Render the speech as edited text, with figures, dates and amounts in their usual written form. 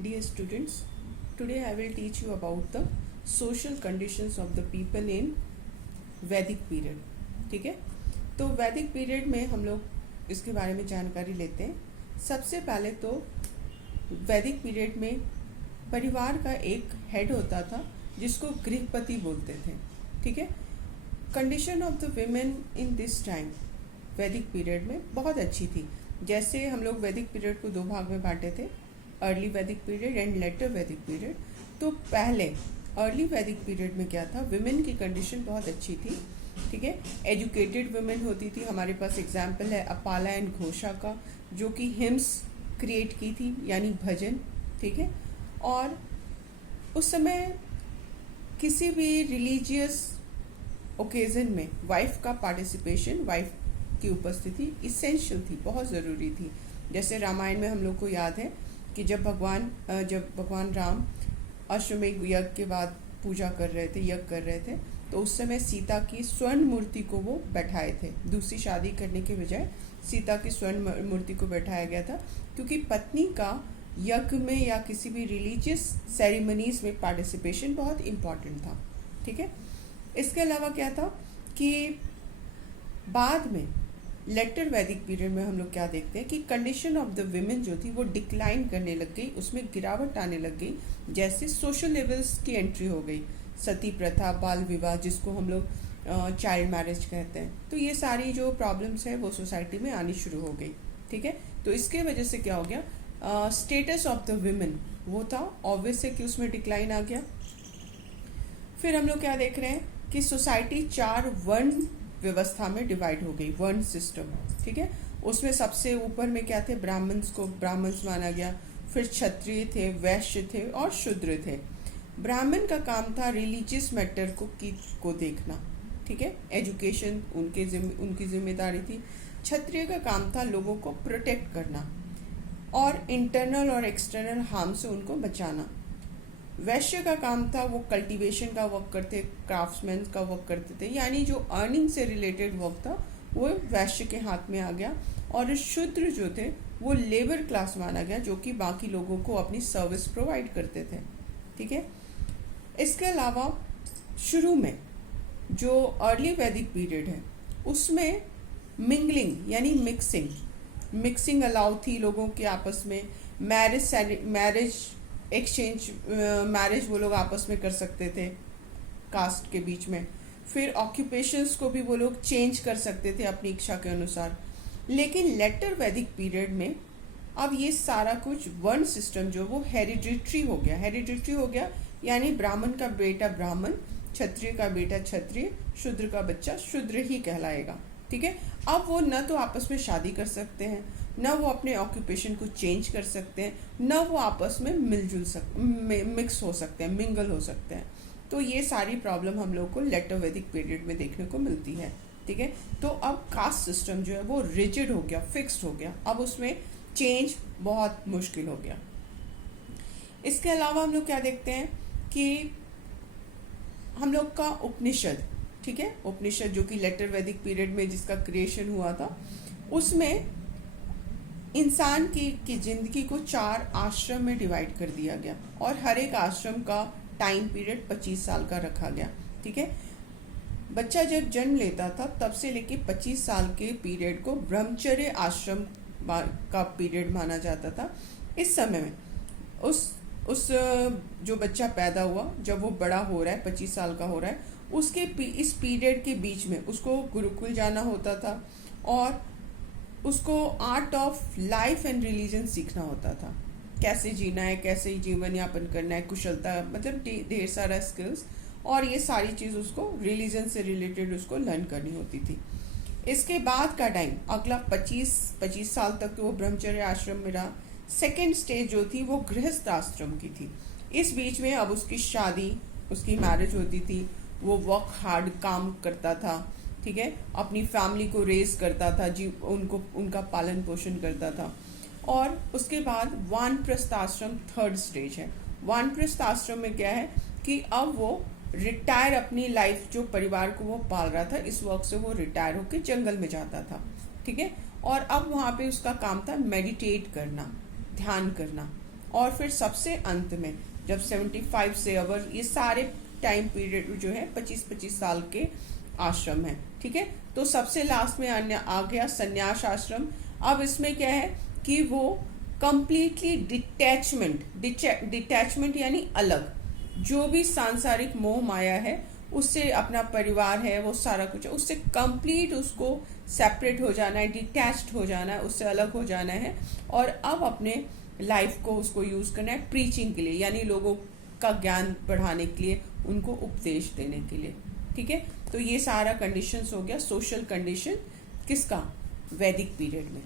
Dear students, today I will teach you about the social conditions of the people in वैदिक period. ठीक है, तो वैदिक period में हम लोग इसके बारे में जानकारी लेते हैं. सबसे पहले तो वैदिक पीरियड में परिवार का एक हेड होता था जिसको गृहपति बोलते थे. ठीक है, condition of the women in this time वैदिक पीरियड में बहुत अच्छी थी. जैसे हम लोग वैदिक पीरियड को दो भाग में बांटे थे, अर्ली वैदिक पीरियड एंड लेटर वैदिक पीरियड. तो पहले अर्ली वैदिक पीरियड में क्या था, विमेन की कंडीशन बहुत अच्छी थी. ठीक है, एजुकेटेड वुमेन होती थी. हमारे पास एग्जाम्पल है अपाला एंड घोषा का, जो कि हिम्स क्रिएट की थी, यानी भजन. ठीक है, और उस समय किसी भी रिलीजियस ओकेजन में वाइफ का पार्टिसिपेशन, वाइफ की उपस्थिति इसेंशियल थी, बहुत ज़रूरी थी. जैसे रामायण में हम लोग को याद है कि जब भगवान राम अश्वमेध यज्ञ के बाद पूजा कर रहे थे, यज्ञ कर रहे थे, तो उस समय सीता की स्वर्ण मूर्ति को वो बैठाए थे. दूसरी शादी करने के बजाय सीता की स्वर्ण मूर्ति को बैठाया गया था, क्योंकि पत्नी का यज्ञ में या किसी भी रिलीजियस सेरेमनीज में पार्टिसिपेशन बहुत इम्पॉर्टेंट था. ठीक है, इसके अलावा क्या था कि बाद में लेटर वैदिक पीरियड में हम लोग क्या देखते हैं कि कंडीशन ऑफ द विमेन जो थी वो डिक्लाइन करने लग गई, उसमें गिरावट आने लग गई. जैसे सोशल लेवल्स की एंट्री हो गई, सती प्रथा, बाल विवाह, जिसको हम लोग चाइल्ड मैरिज कहते हैं. तो ये सारी जो प्रॉब्लम्स है वो सोसाइटी में आनी शुरू हो गई. ठीक है, तो इसके वजह से क्या हो गया, स्टेटस ऑफ द विमेन वो था ऑब्वियस है कि उसमें डिक्लाइन आ गया. फिर हम लोग क्या देख रहे हैं कि सोसाइटी 4 वर्ण व्यवस्था में डिवाइड हो गई, वर्ण सिस्टम. ठीक है, उसमें सबसे ऊपर में क्या थे, ब्राह्मण्स को ब्राह्मण्स माना गया. फिर क्षत्रिय थे, वैश्य थे और शूद्र थे. ब्राह्मण का काम था रिलीजियस मैटर को देखना. ठीक है, एजुकेशन उनकी जिम्मेदारी थी. क्षत्रिय का काम था लोगों को प्रोटेक्ट करना और इंटरनल और एक्सटर्नल हार्म से उनको बचाना. वैश्य का काम था वो कल्टीवेशन का वर्क करते, क्राफ्ट्समैन का वर्क करते थे, यानी जो अर्निंग से रिलेटेड वर्क था वो वैश्य के हाथ में आ गया. और शूद्र जो थे वो लेबर क्लास माना गया, जो कि बाकी लोगों को अपनी सर्विस प्रोवाइड करते थे. ठीक है, इसके अलावा शुरू में जो अर्ली वैदिक पीरियड है उसमें मिंगलिंग यानी मिक्सिंग अलाउ थी लोगों के आपस में. मैरिज एक्सचेंज मैरिज वो लोग आपस में कर सकते थे कास्ट के बीच में. फिर ऑक्यूपेशंस को भी वो लोग चेंज कर सकते थे अपनी इच्छा के अनुसार. लेकिन लेटर वैदिक पीरियड में अब ये सारा कुछ वर्ण सिस्टम जो वो हेरिडिटरी हो गया, यानी ब्राह्मण का बेटा ब्राह्मण, क्षत्रिय का बेटा क्षत्रिय, शूद्र का बच्चा शूद्र ही कहलाएगा. ठीक है, अब वो न तो आपस में शादी कर सकते हैं, न वो अपने ऑक्यूपेशन को चेंज कर सकते हैं, न वो आपस में मिक्स हो सकते हैं, मिंगल हो सकते हैं. तो ये सारी प्रॉब्लम हम लोग को लेटर वैदिक पीरियड में देखने को मिलती है. ठीक है, तो अब कास्ट सिस्टम जो है वो रिजिड हो गया, फिक्स्ड हो गया. अब उसमें चेंज बहुत मुश्किल हो गया. इसके अलावा हम लोग क्या देखते हैं कि हम लोग का उपनिषद, ठीक है, उपनिषद जो कि लेटर वैदिक पीरियड में जिसका क्रिएशन हुआ था, उसमें इंसान की जिंदगी को 4 आश्रम में डिवाइड कर दिया गया और हर एक आश्रम का टाइम पीरियड 25 साल का रखा गया. ठीक है, बच्चा जब जन्म लेता था तब से लेके 25 साल के पीरियड को ब्रह्मचर्य आश्रम का पीरियड माना जाता था. इस समय में उस जो बच्चा पैदा हुआ, जब वो बड़ा हो रहा है, 25 साल का हो रहा है, उसके इस पीरियड के बीच में उसको गुरुकुल जाना होता था और उसको art of life and religion सीखना होता था. कैसे जीना है, कैसे जीवन यापन करना है, कुशलता, मतलब ढेर सारा स्किल्स, और ये सारी चीज़ उसको रिलीजन से रिलेटेड उसको लर्न करनी होती थी. इसके बाद का टाइम अगला 25 साल तक तो वो ब्रह्मचर्य आश्रम में रहा. सेकेंड स्टेज जो थी वो गृहस्थ आश्रम की थी. इस बीच में अब उसकी शादी, उसकी मैरिज होती थी, वो वर्क हार्ड काम करता था. ठीक है, अपनी फैमिली को रेज करता था, उनका पालन पोषण करता था. और उसके बाद वानप्रस्थ आश्रम थर्ड स्टेज है. वानप्रस्थ आश्रम में क्या है कि अब वो रिटायर, अपनी लाइफ जो परिवार को वो पाल रहा था, इस वर्क से वो रिटायर होकर जंगल में जाता था. ठीक है, और अब वहाँ पे उसका काम था मेडिटेट करना, ध्यान करना. और फिर सबसे अंत में जब 75 से अवर, ये सारे टाइम पीरियड जो है 25-25 साल के आश्रम है, ठीक है। तो सबसे लास्ट में आ गया संन्यास आश्रम। अब इसमें क्या है कि वो कंप्लीटली डिटैचमेंट यानी अलग, जो भी सांसारिक मोह माया है उससे, अपना परिवार है वो सारा कुछ है, उससे कंप्लीट उसको सेपरेट हो जाना है, डिटैच्ड हो जाना है, उससे अलग हो जाना है। और अब अपने लाइफ को उसको यूज करना है प्रीचिंग के लिए, यानी लोगों का ज्ञान बढ़ाने के लिए, उनको उपदेश देने के लिए, ठीक है। तो ये सारा कंडीशंस हो गया सोशल कंडीशन किसका, वैदिक पीरियड में।